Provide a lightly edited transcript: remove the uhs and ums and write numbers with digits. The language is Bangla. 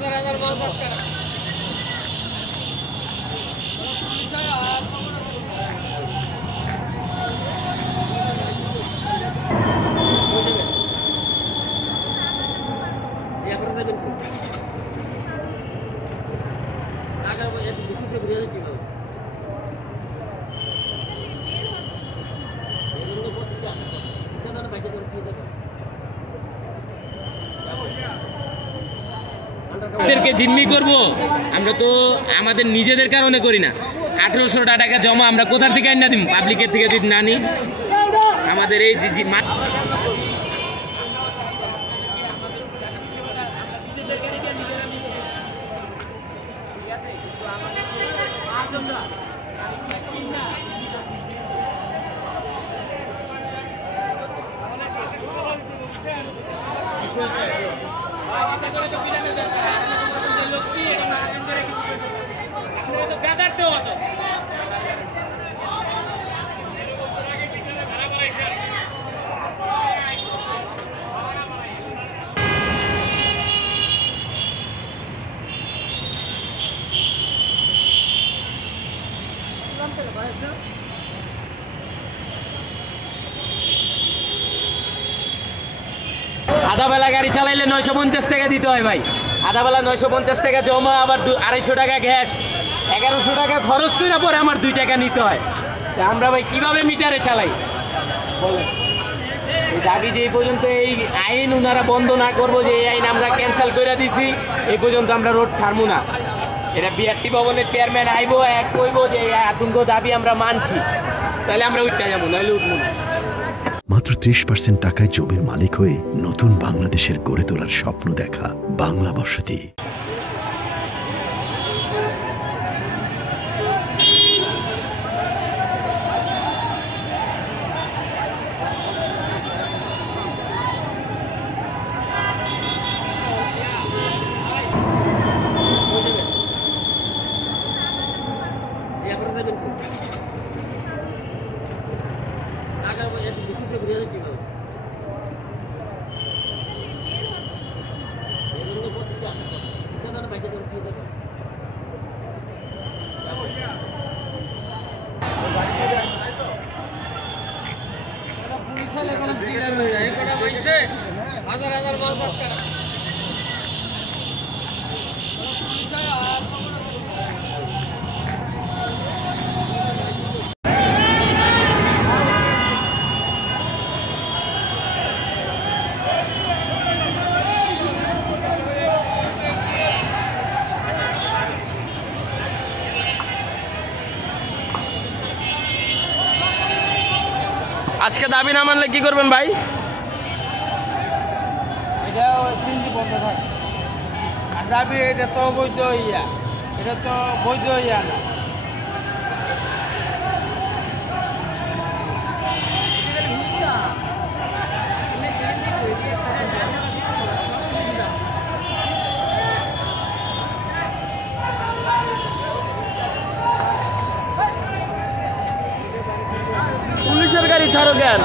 হাজার হাজার মাল ফটকারা জিম্মি করবো আমরা তো আমাদের নিজেদের কারণে করি না। 1800 টাকা জমা আমরা কোথা থেকে আইনা দিব? পাবলিকের থেকে যদি না নি আমাদের এই আধা বেলা গাড়ি চালাইলে 950 টাকা দিতে হয় ভাই। আধা বেলা 950 টাকা জমা, আবার 250 টাকা গ্যাস, 1100 টাকা খরচ করে পরে আমার 2 টাকা নিতে হয়। আমরা ভাই কিভাবে মিটারে চালাই বলেন? এই দাবি যে এই পর্যন্ত এই আইন ওনারা বন্ধ না করবো, যে এই আইন আমরা ক্যান্সেল করে দিছি, এই পর্যন্ত আমরা রোড ছাড়বো না। এটা বিআরটি ভবনের চেয়ারম্যান আইবো, এক কইব যে আতঙ্ক দাবি আমরা মানছি, তাহলে আমরা উঠতে যাবো, নাহলে উঠবো না। মাত্র 30% টাকায় জমির মালিক হয়ে নতুন বাংলাদেশের গড়ে তোলার স্বপ্ন দেখা বাংলা বসতি। হাজার হাজার মাল ফটকারা আজকে দাবি না মানলে কি করবেন ভাই? দাবি এটা তো বৈধ ইয়া, এটা তো বৈধ ইয়া না। পুলিশের গাড়ি ছাড়ো কেন?